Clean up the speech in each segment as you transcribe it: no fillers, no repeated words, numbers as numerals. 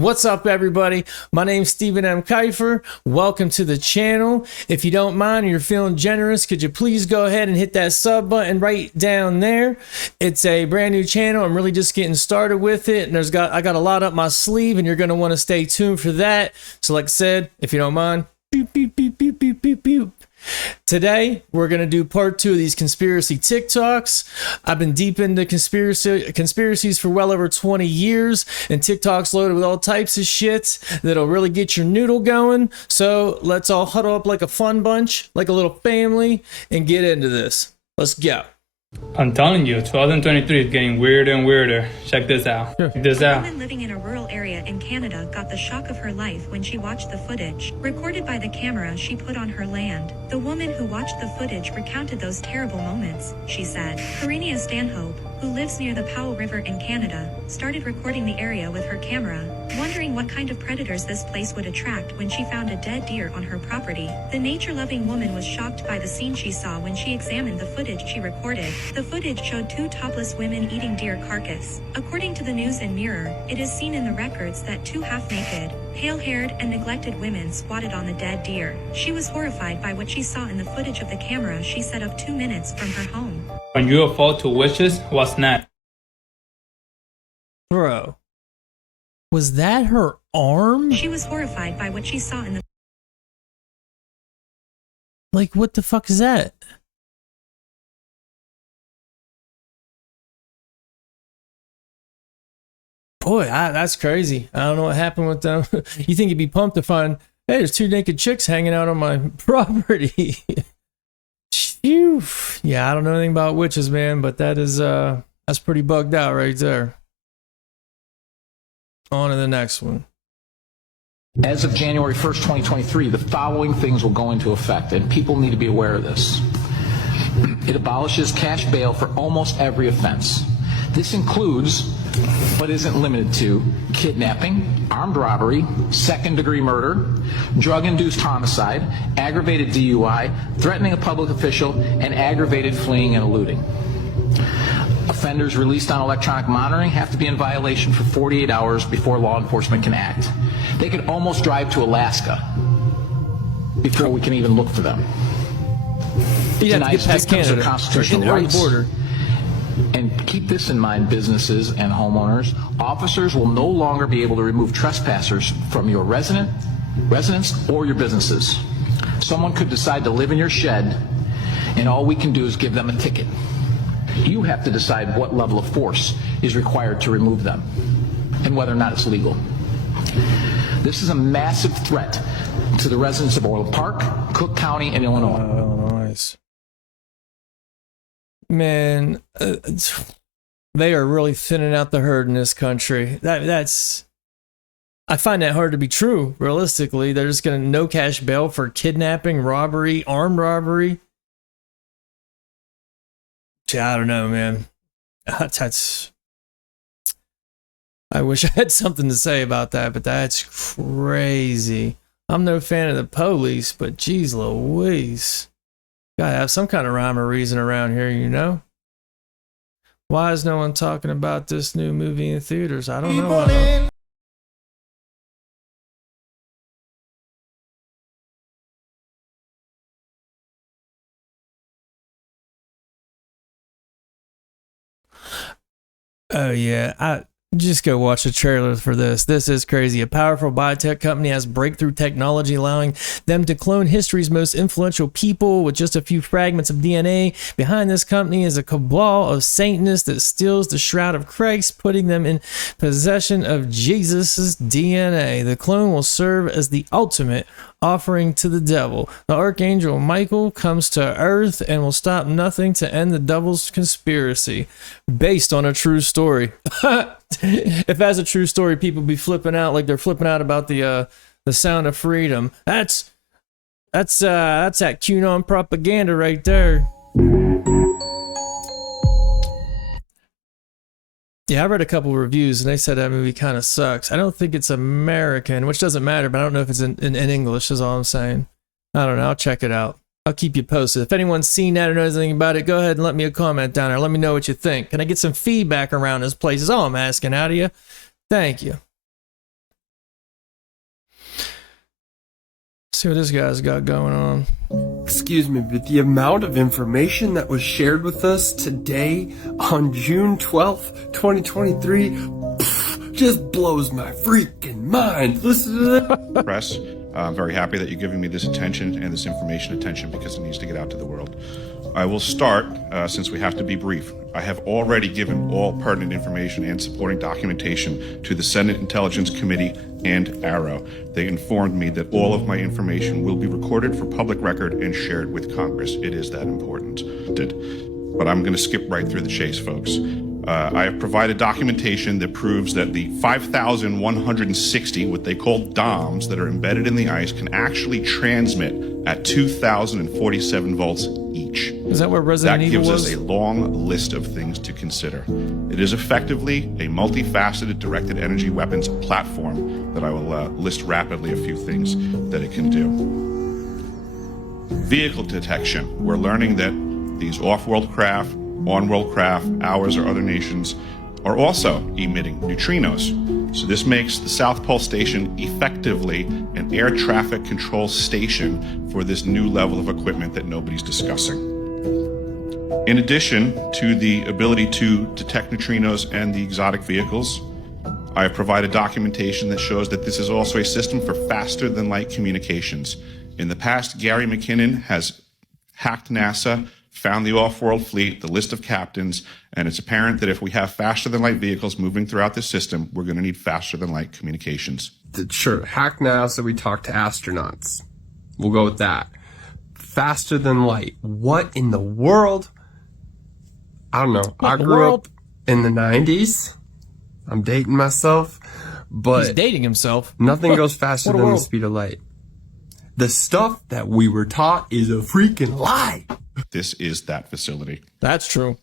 What's up, everybody? My name's Stephen M. Kiefer. Welcome to the channel. If you don't mind and you're feeling generous, could you please go ahead and hit that sub button right down there? It's a brand new channel. I'm really just getting started with it, and I got a lot up my sleeve, and you're going to want to stay tuned for that. So like I said, if you don't mind, beep, beep, beep, beep, beep, beep, beep. Today, we're going to do part 2 of these conspiracy TikToks. I've been deep into conspiracies for well over 20 years, and TikTok's loaded with all types of shit that'll really get your noodle going. So let's all huddle up like a fun bunch, like a little family, and get into this. Let's go. I'm telling you, 2023 is getting weirder and weirder. Check this out. Check this out. A woman living in a rural area in Canada got the shock of her life when she watched the footage, recorded by the camera she put on her land. The woman who watched the footage recounted those terrible moments. She said, Karenia Stanhope, who lives near the Powell River in Canada, started recording the area with her camera, wondering what kind of predators this place would attract when she found a dead deer on her property. The nature-loving woman was shocked by the scene she saw when she examined the footage she recorded. The footage showed 2 topless women eating deer carcass. According to the News and Mirror, it is seen in the records that 2 half-naked, pale-haired and neglected women squatted on the dead deer. She was horrified by what she saw in the footage of the camera she set up 2 minutes from her home. When you fall to wishes, what's next? Bro, was that her arm? She was horrified by what she saw in the... Like, what the fuck is that? Boy, that's crazy. I don't know what happened with them. You think you'd be pumped to find, hey, there's 2 naked chicks hanging out on my property. Phew. Yeah, I don't know anything about witches, man, but that is that's pretty bugged out right there. On to the next one. As of January 1st, 2023, the following things will go into effect, and people need to be aware of this. It abolishes cash bail for almost every offense. This includes, but isn't limited to, kidnapping, armed robbery, second-degree murder, drug-induced homicide, aggravated DUI, threatening a public official, and aggravated fleeing and eluding. Offenders released on electronic monitoring have to be in violation for 48 hours before law enforcement can act. They could almost drive to Alaska before we can even look for them. You'd have to get past Canada, constitutional rights. Border. And keep this in mind, businesses and homeowners. Officers will no longer be able to remove trespassers from your residence or your businesses. Someone could decide to live in your shed, and all we can do is give them a ticket. You have to decide what level of force is required to remove them and whether or not it's legal. This is a massive threat to the residents of Orland Park, Cook County, and Illinois. Illinois. Man, they are really thinning out the herd in this country. I find that hard to be true. Realistically, they're just gonna no cash bail for kidnapping, robbery, armed robbery. I don't know, man. That's. I wish I had something to say about that, but that's crazy. I'm no fan of the police, but geez Louise. Gotta have some kind of rhyme or reason around here, you know? Why is no one talking about this new movie in theaters? I don't know. Oh yeah, just go watch the trailer for this. This is crazy. A powerful biotech company has breakthrough technology allowing them to clone history's most influential people with just a few fragments of DNA. Behind this company is a cabal of Satanists that steals the shroud of Christ, putting them in possession of Jesus's DNA. The clone will serve as the ultimate offering to the devil. The archangel Michael comes to earth and will stop nothing to end the devil's conspiracy, based on a true story. If that's a true story, people be flipping out like they're flipping out about the Sound of Freedom. That's that QAnon propaganda right there. Yeah, I read a couple reviews and they said that movie kind of sucks. I don't think it's American, which doesn't matter, but I don't know if it's in English is all I'm saying. I don't know. I'll check it out. I'll keep you posted. If anyone's seen that or knows anything about it, go ahead and let me a comment down there. Let me know what you think. Can I get some feedback around this place? Is all I'm asking out of you. Thank you. See what this guy's got going on. Excuse me, but the amount of information that was shared with us today on June 12th, 2023, just blows my freaking mind. Listen to that. Press, I'm very happy that you're giving me this attention and this information attention because it needs to get out to the world. I will start, since we have to be brief. I have already given all pertinent information and supporting documentation to the Senate Intelligence Committee and Arrow. They informed me that all of my information will be recorded for public record and shared with Congress. It is that important. But I'm going to skip right through the chase, folks. I have provided documentation that proves that the 5,160, what they call DOMs, that are embedded in the ice can actually transmit at 2,047 volts each. Is that where Resident Evil was? That gives us a long list of things to consider. It is effectively a multifaceted directed energy weapons platform that I will list rapidly a few things that it can do. Vehicle detection. We're learning that these off-world craft, on-world craft, ours or other nations, are also emitting neutrinos. So this makes the South Pole Station effectively an air traffic control station for this new level of equipment that nobody's discussing. In addition to the ability to detect neutrinos and the exotic vehicles, I have provided documentation that shows that this is also a system for faster than light communications. In the past, Gary McKinnon has hacked NASA, found the off-world fleet, the list of captains, and it's apparent that if we have faster-than-light vehicles moving throughout the system, we're going to need faster-than-light communications. Sure, hack NASA, we talk to astronauts. We'll go with that. Faster than light. What in the world? I don't know. I grew up in the 90s. I'm dating myself, but he's dating himself. Nothing goes faster than the speed of light. The stuff that we were taught is a freaking lie. This is that facility. That's true.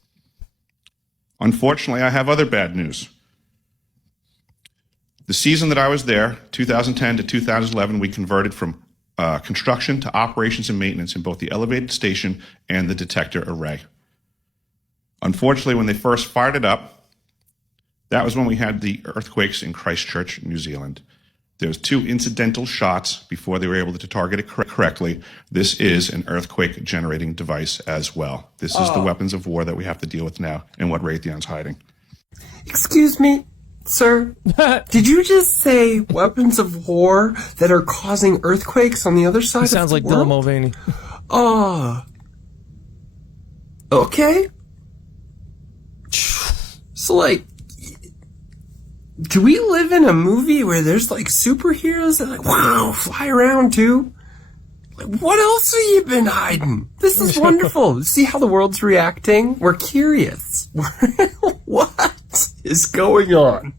Unfortunately, I have other bad news. The season that I was there, 2010 to 2011, we converted from construction to operations and maintenance in both the elevated station and the detector array. Unfortunately, when they first fired it up, that was when we had the earthquakes in Christchurch, New Zealand. There's 2 incidental shots before they were able to target it correctly. This is an earthquake generating device as well. This is the weapons of war that we have to deal with now and what Raytheon's hiding. Excuse me, sir. Did you just say weapons of war that are causing earthquakes on the other side of the world? Sounds like Dylan Mulvaney. Okay. So, like, do we live in a movie where there's, like, superheroes that, like, wow, fly around, too? Like, what else have you been hiding? This is wonderful. See how the world's reacting? We're curious. What is going on?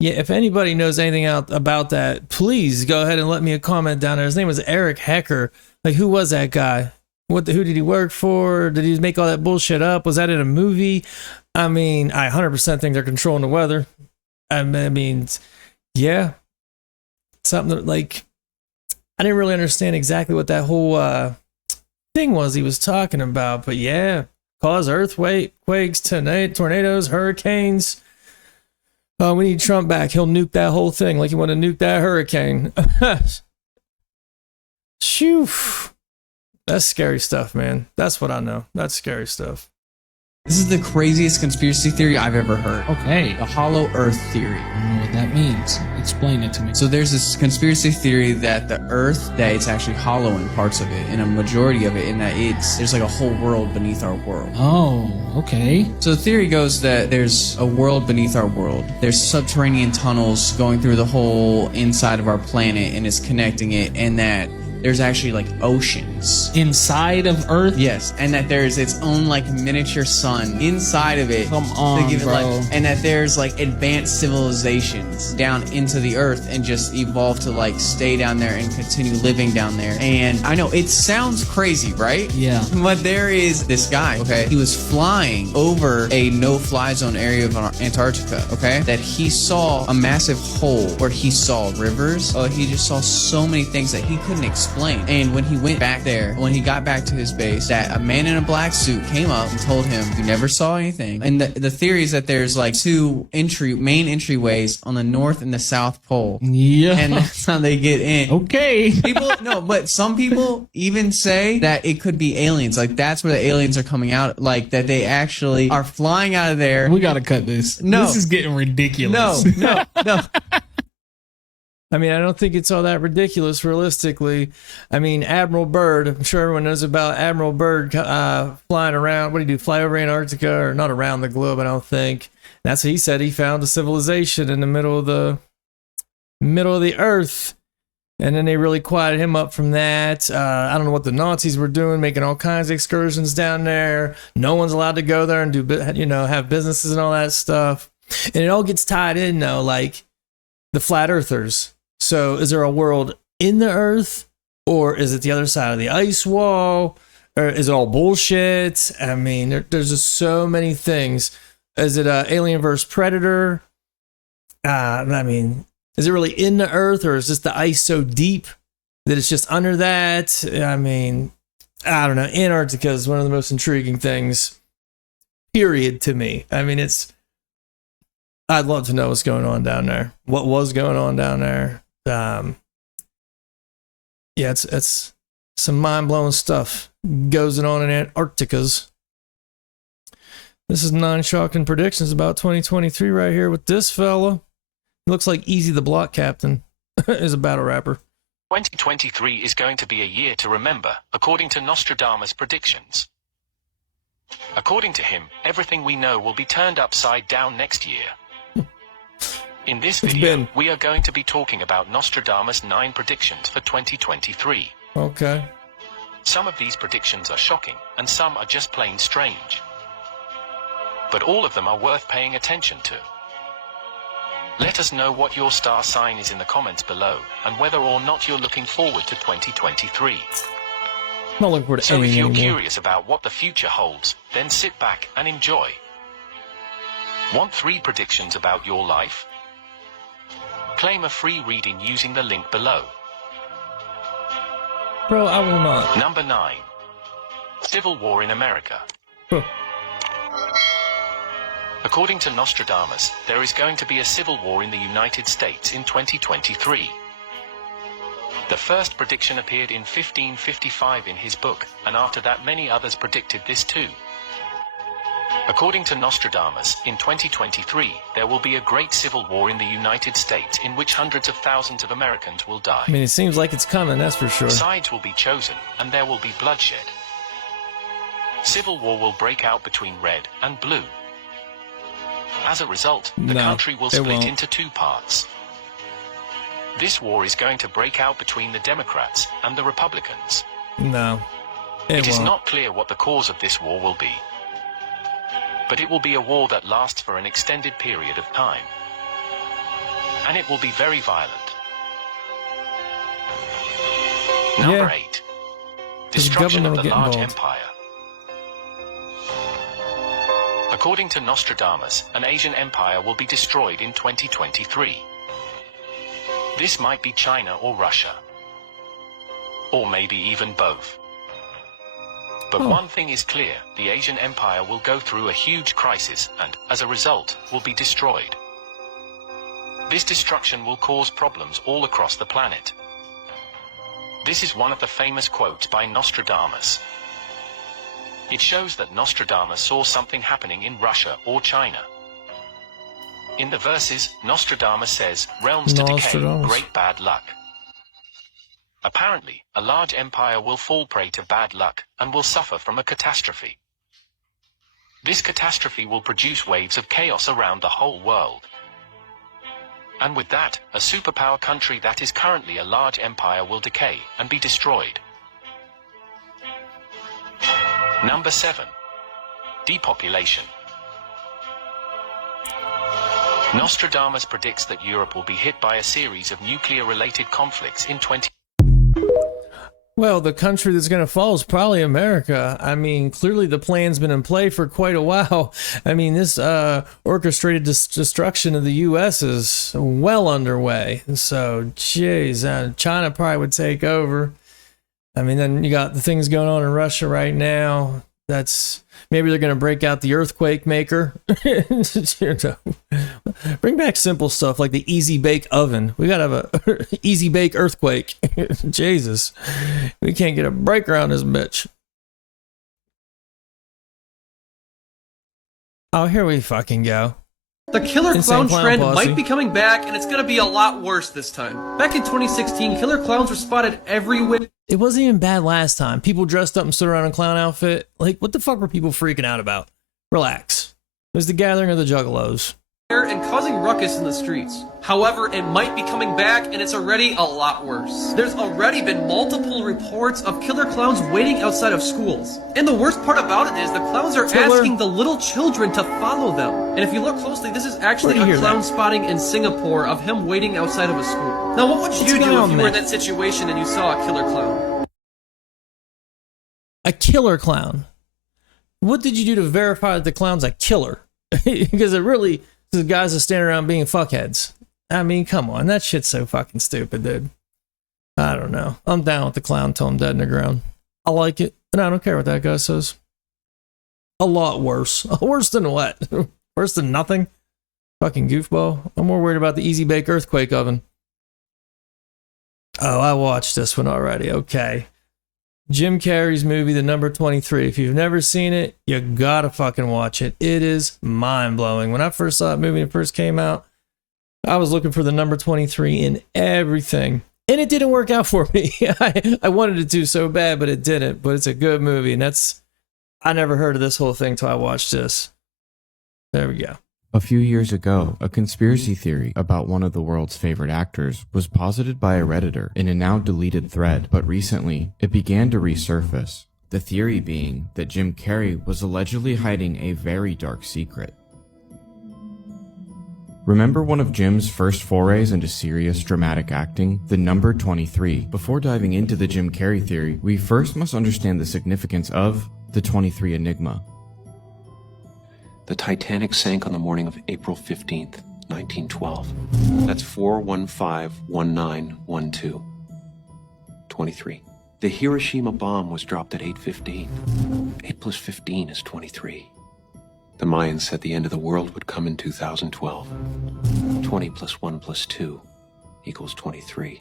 Yeah, if anybody knows anything about that, please go ahead and let me a comment down there. His name was Eric Hecker. Like, who was that guy? Who did he work for? Did he make all that bullshit up? Was that in a movie? I mean, I 100% think they're controlling the weather. I mean, yeah, something that, like, I didn't really understand exactly what that whole thing was he was talking about, but yeah, cause earthquakes, tornadoes, hurricanes. Oh, we need Trump back. He'll nuke that whole thing like he want to nuke that hurricane. Shoo. That's scary stuff, man. That's what I know. That's scary stuff. This is the craziest conspiracy theory I've ever heard. Okay. The hollow earth theory. I don't know what that means. Explain it to me. So there's this conspiracy theory that the earth, that it's actually hollow in parts of it, and a majority of it, in that there's like a whole world beneath our world. Oh, okay. So the theory goes that there's a world beneath our world. There's subterranean tunnels going through the whole inside of our planet, and it's connecting it, and that there's actually like oceans inside of Earth. Yes, and that there's its own like miniature sun inside of it. Come on, to give it bro. life. And that there's like advanced civilizations down into the Earth and just evolve to like stay down there and continue living down there. And I know it sounds crazy, right? Yeah. But there is this guy. Okay, he was flying over a no-fly zone area of Antarctica. Okay, that he saw a massive hole where he saw rivers. He just saw so many things that he couldn't explain. unexplained. And when he went back there, when he got back to his base, that a man in a black suit came up and told him, you never saw anything. And the theory is that there's like two main entryways on the North and the South Pole. Yeah. And that's how they get in. Okay. But some people even say that it could be aliens. Like, that's where the aliens are coming out. Like, that they actually are flying out of there. We gotta cut this. No. This is getting ridiculous. No. I mean, I don't think it's all that ridiculous, realistically. I mean, Admiral Byrd, I'm sure everyone knows about Admiral Byrd flying around. What do you do, fly over Antarctica? Or not around the globe, I don't think. That's what he said. He found a civilization in the middle of the earth. And then they really quieted him up from that. I don't know what the Nazis were doing, making all kinds of excursions down there. No one's allowed to go there and have businesses and all that stuff. And it all gets tied in, though, like the flat earthers. So is there a world in the earth, or is it the other side of the ice wall, or is it all bullshit? I mean, there's just so many things. Is it Alien vs. Predator? I mean, is it really in the earth, or is just the ice so deep that it's just under that? I mean, I don't know. Antarctica is one of the most intriguing things, period, to me. I mean, I'd love to know what's going on down there. What was going on down there? Yeah, it's some mind-blowing stuff goes on in Antarcticas. This is 9 shocking predictions about 2023 right here with this fella. Looks like Easy the Block Captain is a battle rapper. 2023 is going to be a year to remember, according to Nostradamus' predictions. According to him, everything we know will be turned upside down next year. In this video, we are going to be talking about Nostradamus' 9 predictions for 2023. Okay. Some of these predictions are shocking, and some are just plain strange. But all of them are worth paying attention to. Let us know what your star sign is in the comments below, and whether or not you're looking forward to 2023. Not looking forward to So if you're anymore. curious about what the future holds, then sit back and enjoy. Want 3 predictions about your life? Claim a free reading using the link below. Bro, I will not. Number 9. Civil War in America. Huh. According to Nostradamus, there is going to be a civil war in the United States in 2023. The first prediction appeared in 1555 in his book, and after that many others predicted this too. According to Nostradamus, in 2023, there will be a great civil war in the United States in which hundreds of thousands of Americans will die. I mean, it seems like it's coming, that's for sure. Sides will be chosen, and there will be bloodshed. Civil war will break out between red and blue. As a result, the country will split into 2 parts. This war is going to break out between the Democrats and the Republicans. No, it is not clear what the cause of this war will be. But it will be a war that lasts for an extended period of time. And it will be very violent. Number 8. Destruction of the large empire. According to Nostradamus, an Asian empire will be destroyed in 2023. This might be China or Russia. Or maybe even both. But one thing is clear, the Asian empire will go through a huge crisis and, as a result, will be destroyed. This destruction will cause problems all across the planet. This is one of the famous quotes by Nostradamus. It shows that Nostradamus saw something happening in Russia or China. In the verses, Nostradamus says, realms to decay, great bad luck. Apparently, a large empire will fall prey to bad luck, and will suffer from a catastrophe. This catastrophe will produce waves of chaos around the whole world. And with that, a superpower country that is currently a large empire will decay and be destroyed. Number 7. Depopulation. Nostradamus predicts that Europe will be hit by a series of nuclear-related conflicts in 20... Well, the country that's going to fall is probably America. I mean, clearly the plan's been in play for quite a while. I mean, this orchestrated destruction of the U.S. is well underway. So, geez, China probably would take over. I mean, then you got the things going on in Russia right now. That's maybe they're going to break out the earthquake maker. You know, bring back simple stuff like the easy bake oven. We got to have a easy bake earthquake. Jesus, we can't get a break around this bitch. Oh, here we fucking go. The killer Insane clown trend posse. might be coming back, and it's gonna be a lot worse this time. Back in 2016, killer clowns were spotted everywhere. It wasn't even bad last time. People dressed up and stood around in a clown outfit. Like, what the fuck were people freaking out about? Relax. It was the gathering of the juggalos. And causing ruckus in the streets. However, it might be coming back, and it's already a lot worse. There's already been multiple reports of killer clowns waiting outside of schools. And the worst part about it is the clowns are asking the little children to follow them. And if you look closely, this is actually a clown spotting in Singapore of him waiting outside of a school. Now, what would you do if you were in that situation and you saw a killer clown? A killer clown? What did you do to verify that the clown's a killer? Because it really... the guys that stand around being fuckheads. I mean, come on. That shit's so fucking stupid, dude. I don't know. I'm down with the clown till I'm dead in the ground. I like it, and I don't care what that guy says. A lot worse. Worse than what? Worse than nothing? Fucking goofball. I'm more worried about the easy bake earthquake oven. Oh, I watched this one already. Okay. Jim Carrey's movie, The Number 23. If you've never seen it, you gotta fucking watch it. It is mind-blowing. When I first saw that movie and it first came out, I was looking for the number 23 in everything. And it didn't work out for me. I wanted it to so bad, but it didn't. But it's a good movie, and I never heard of this whole thing till I watched this. There we go. A few years ago, a conspiracy theory about one of the world's favorite actors was posited by a Redditor in a now deleted thread, but recently, it began to resurface. The theory being that Jim Carrey was allegedly hiding a very dark secret. Remember one of Jim's first forays into serious dramatic acting? The number 23. Before diving into the Jim Carrey theory, we first must understand the significance of the 23 Enigma. The Titanic sank on the morning of April 15th, 1912. That's 4151912. 23. The Hiroshima bomb was dropped at 8:15. 8 plus 15 is 23. The Mayans said the end of the world would come in 2012. 20 plus 1 plus 2 equals 23.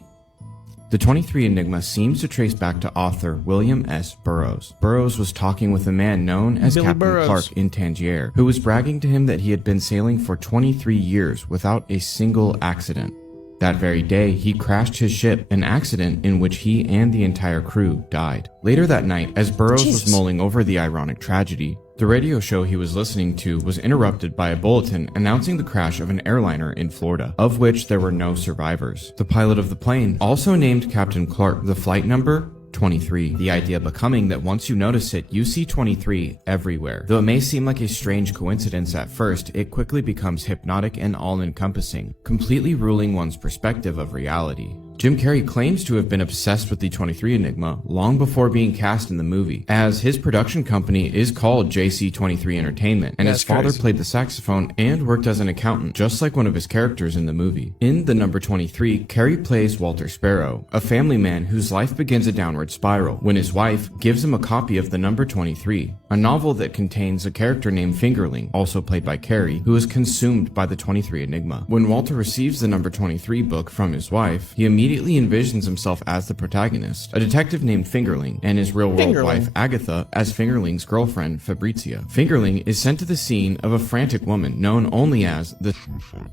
The 23 Enigma seems to trace back to author William S. Burroughs. Burroughs was talking with a man known as Billy Captain Burroughs. Clark in Tangier, who was bragging to him that he had been sailing for 23 years without a single accident. That very day, he crashed his ship, an accident in which he and the entire crew died. Later that night, as Burroughs was mulling over the ironic tragedy, the radio show he was listening to was interrupted by a bulletin announcing the crash of an airliner in Florida, of which there were no survivors. The pilot of the plane also named Captain Clark the flight number 23, the idea becoming that once you notice it, you see 23 everywhere. Though it may seem like a strange coincidence at first, it quickly becomes hypnotic and all-encompassing, completely ruling one's perspective of reality. Jim Carrey claims to have been obsessed with the 23 Enigma long before being cast in the movie, as his production company is called JC23 Entertainment, and his father played the saxophone and worked as an accountant, just like one of his characters in the movie. In The Number 23, Carrey plays Walter Sparrow, a family man whose life begins a downward spiral when his wife gives him a copy of The Number 23, a novel that contains a character named Fingerling, also played by Carrey, who is consumed by the 23 Enigma. When Walter receives the Number 23 book from his wife, he immediately envisions himself as the protagonist, a detective named Fingerling, and his real-world wife, Agatha, as Fingerling's girlfriend, Fabrizia. Fingerling is sent to the scene of a frantic woman known only as the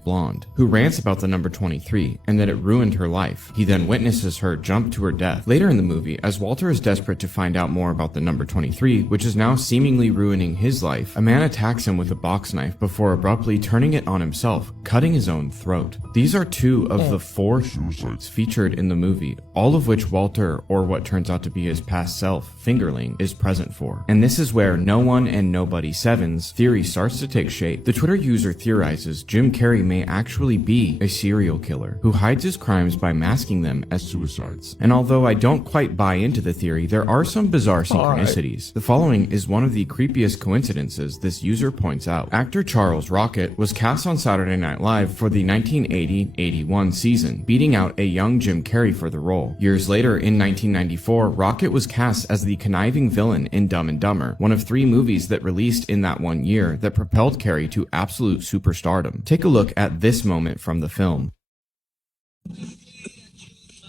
Blonde, who rants about the number 23 and that it ruined her life. He then witnesses her jump to her death. Later in the movie, as Walter is desperate to find out more about the number 23, which is now seemingly ruining his life, a man attacks him with a box knife before abruptly turning it on himself, cutting his own throat. These are two of the 4 suicides featured in the movie, all of which Walter, or what turns out to be his past self, Fingerling, is present for. And this is where No One and Nobody Seven's theory starts to take shape. The Twitter user theorizes Jim Carrey may actually be a serial killer who hides his crimes by masking them as suicides. And although I don't quite buy into the theory, there are some bizarre synchronicities. The following is one one of the creepiest coincidences this user points out. Actor Charles Rocket was cast on Saturday Night Live for the 1980-81 season, beating out a young Jim Carrey for the role. Years later, in 1994, Rocket was cast as the conniving villain in Dumb and Dumber, one of 3 movies that released in that one year that propelled Carrey to absolute superstardom. Take a look at this moment from the film.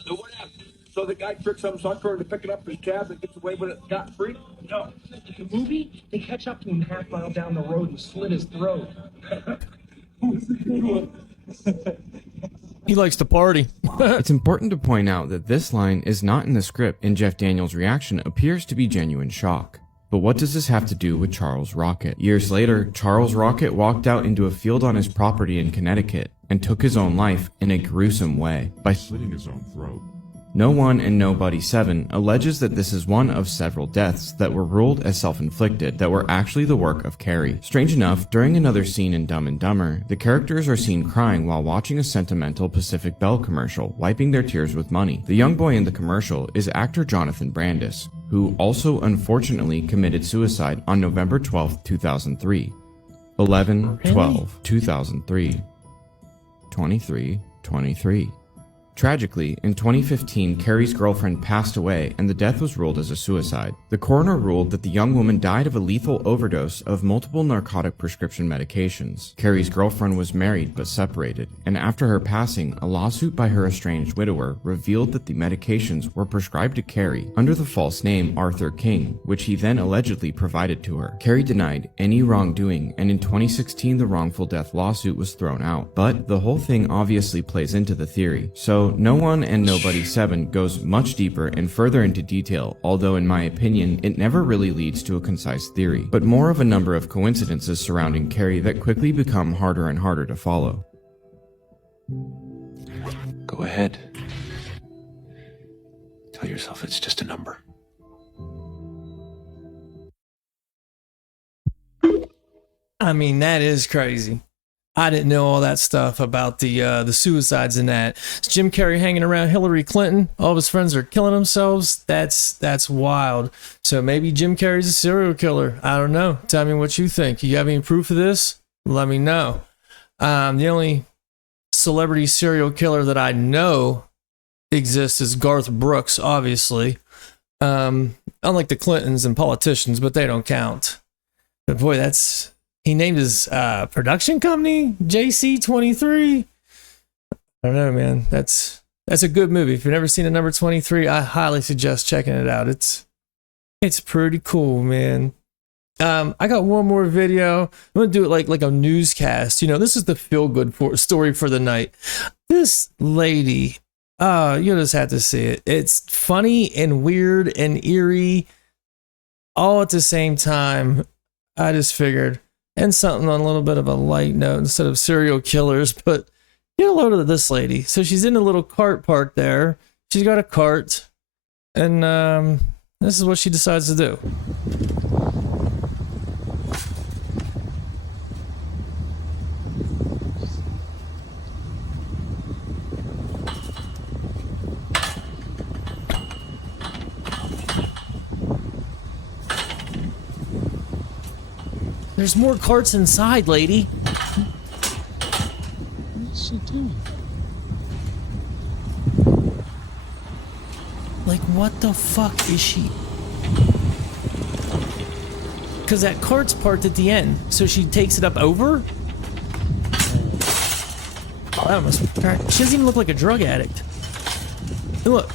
So what happened? So the guy tricks some sucker into picking up his tab and gets away with it scot-free? No. The movie, they catch up to him half-mile down the road and slit his throat. Who's the good one? He likes to party. It's important to point out that this line is not in the script, and Jeff Daniels' reaction appears to be genuine shock. But what does this have to do with Charles Rocket? Years later, Charles Rocket walked out into a field on his property in Connecticut and took his own life in a gruesome way by slitting his own throat. No One and Nobody 7 alleges that this is one of several deaths that were ruled as self-inflicted that were actually the work of Carrey. Strange enough, during another scene in Dumb and Dumber, the characters are seen crying while watching a sentimental Pacific Bell commercial, wiping their tears with money. The young boy in the commercial is actor Jonathan Brandis, who also unfortunately committed suicide on November 12, 2003. 11/12/2003. 23:23. Tragically, in 2015, Carrey's girlfriend passed away and the death was ruled as a suicide. The coroner ruled that the young woman died of a lethal overdose of multiple narcotic prescription medications. Carrey's girlfriend was married but separated, and after her passing, a lawsuit by her estranged widower revealed that the medications were prescribed to Carrey under the false name Arthur King, which he then allegedly provided to her. Carrey denied any wrongdoing, and in 2016 the wrongful death lawsuit was thrown out. But the whole thing obviously plays into the theory, so No One and Nobody 7 goes much deeper and further into detail, although in my opinion, it never really leads to a concise theory, but more of a number of coincidences surrounding Carrey that quickly become harder and harder to follow. Go ahead. Tell yourself it's just a number. I mean, that is crazy. I didn't know all that stuff about the suicides and that. Is Jim Carrey hanging around Hillary Clinton? All of his friends are killing themselves. That's wild. So maybe Jim Carrey's a serial killer. I don't know. Tell me what you think. You have any proof of this? Let me know. The only celebrity serial killer that I know exists is Garth Brooks, obviously. Unlike the Clintons and politicians, but they don't count. But boy, he named his production company JC23. I don't know, man. That's a good movie. If you've never seen a number 23, I highly suggest checking it out. It's pretty cool, man. I got one more video. I'm gonna do it like a newscast. You know, this is the feel-good story for the night. This lady, you just have to see it. It's funny and weird and eerie all at the same time. I just figured, and something on a little bit of a light note instead of serial killers, but get a load of this lady. So she's in a little cart park there. She's got a cart, and this is what she decides to do. There's more carts inside, lady. What's she doing? Like, what the fuck is she? Because that cart's parked at the end, so she takes it up over? Oh, that must be cracked. She doesn't even look like a drug addict. And look.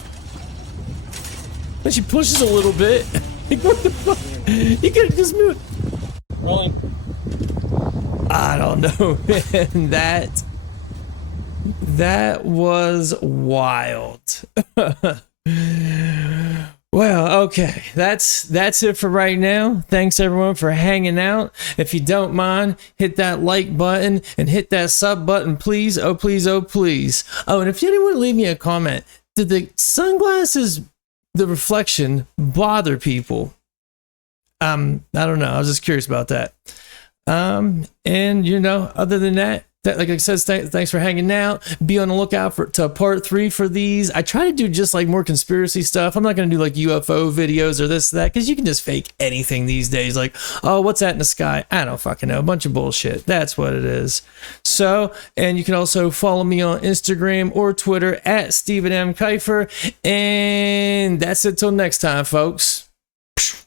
Then she pushes a little bit. Like, what the fuck? You could have just moved. Rolling. I don't know, man. That was wild. Well, okay. That's it for right now. Thanks everyone for hanging out. If you don't mind, hit that like button and hit that sub button, please. Oh, please. Oh, please. Oh, and if you didn't want to leave me a comment, did the sunglasses, the reflection, bother people? I don't know. I was just curious about that. And you know, other than that, like I said, thanks for hanging out. Be on the lookout to part 3 for these. I try to do just like more conspiracy stuff. I'm not going to do like UFO videos or this, that, because you can just fake anything these days. Like, oh, what's that in the sky? I don't fucking know. A bunch of bullshit. That's what it is. So, and you can also follow me on Instagram or Twitter at Stephen M. Kiefer. And that's it till next time, folks.